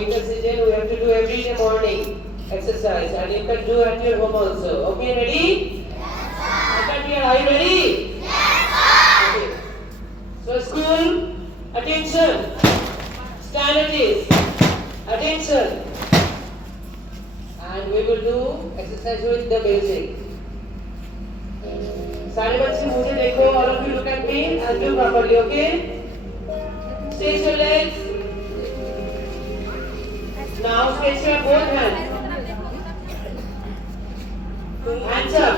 going to session we have to do every day morning exercise, and you can do at your home also. Okay, ready? I can hear. Are you ready? Okay. So school, attention. Stand at ease. Attention. And we will do exercise with the music. सारे बच्चे मुझे देखो, all of you look at me and do properly, okay? Stretch your legs. Now stretch your both hands. Hands up.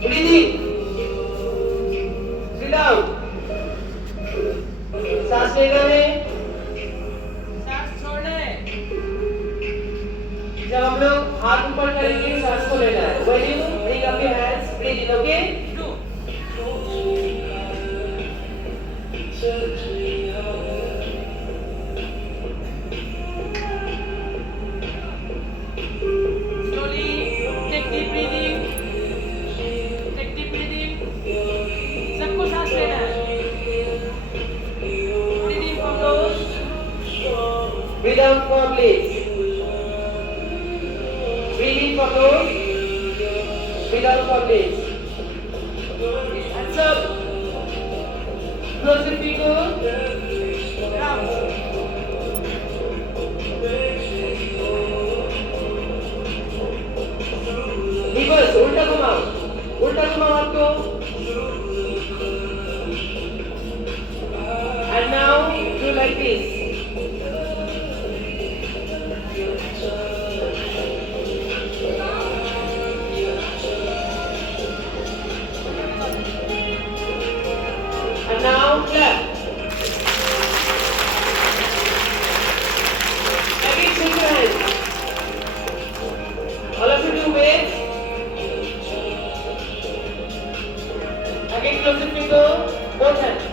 Breathe in. Breathe out. सांस लेना है, सांस छोड़ना है. जब हम लोग हाथ ऊपर करेंगे सांस को लेना है. When you bring up your hands, breathe in, okay? Slowly take deep breathing. Take deep breathing. सबको सांस लेना है. Breathe in from nose. Breathe out from lips. Breathe in from nose. Breathe out from lips. Hands up. Close your fingers. Round. Reverse. उल्टा घुमाओ. उल्टा घुमाओ आपको. And now do like this. And now clap. Again shake your hands. All of you do waves. Again close your finger. Both hands.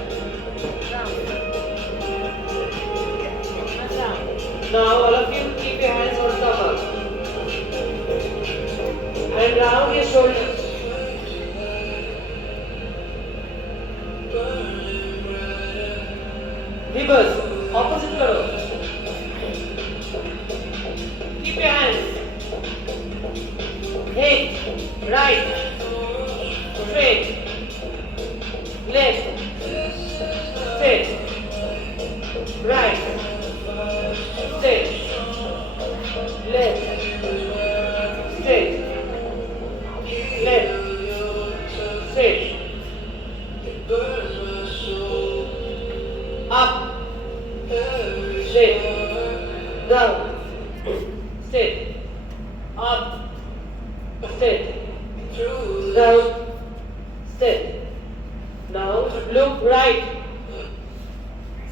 Now all of you keep your hands on stomach. And round your shoulders. Reverse, opposite karo. Keep your hands. Head, right, straight, left, straight, right, straight, left, straight, left, straight. Up, straight, down, straight, up, straight, down, straight. Now look right,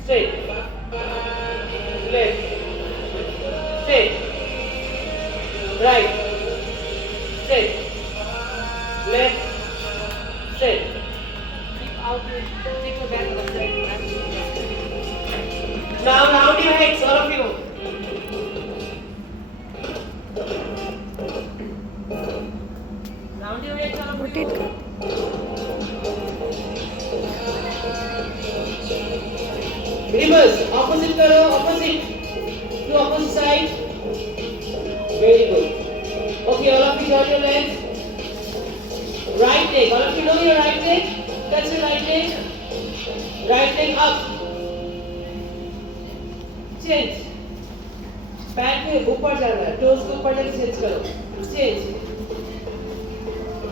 straight, left, straight, right, straight, left, straight. Keep out your, take your back of the leg. Now round your heads, all of you. Round your heads, all of you. Reverse, opposite karo, opposite. To opposite side. Very good. Okay, all of you join your legs. Right leg, all of you know your right leg. Touch your right leg. Right leg up. Change. पैर के ऊपर जाना है, toast के ऊपर जाके change करो. Change.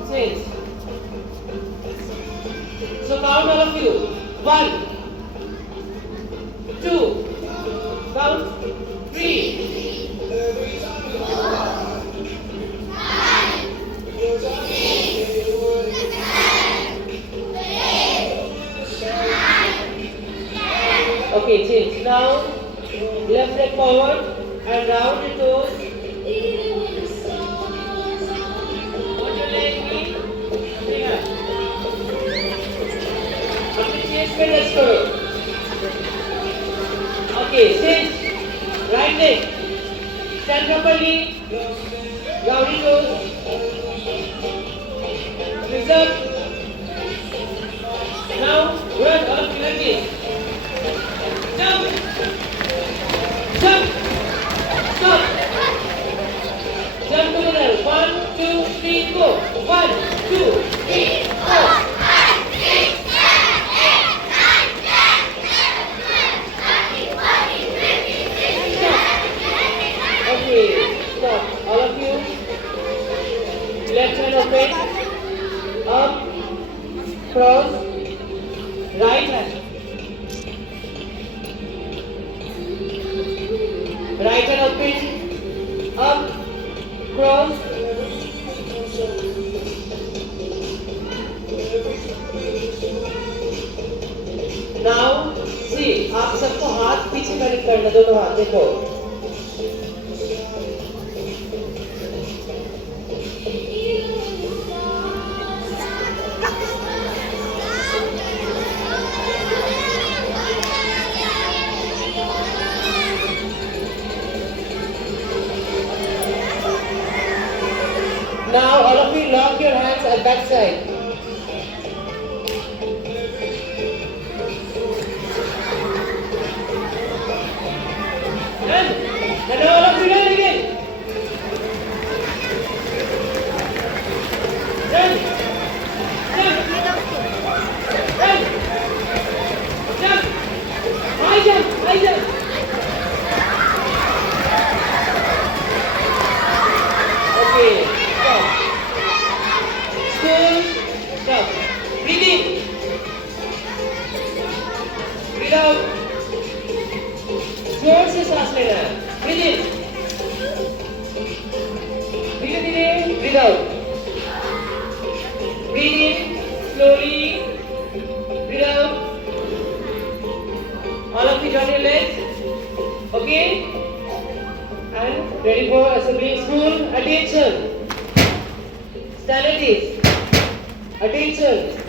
Change. So count all of you. 1, 2, count 3. Okay, change. Now left leg forward and round your toes. Put your leg in. Bring up. अपने chest पे touch करो. Okay, change. Right leg. Stand properly. Round your toes. Lift up. Now run all of you like this. Jump. Right hand. Right hand open. Up. Cross. Now, see, आप सबको हाथ पीछे connect करना, दोनों हाथ देखो. Now, all of you lock your hands at back side. And now all of you learn again. Jump. Jump. Jump. Jump. High jump. High jump. Okay. Stop. School. Stop. Breathe in. Breathe out. जोर से सांस लेना है. Breathe in. धीरे धीरे breathe out. Breathe in slowly. Breathe out. All of you join your legs. Okay? And ready for assembly school. Attention. Stand at this. Attention.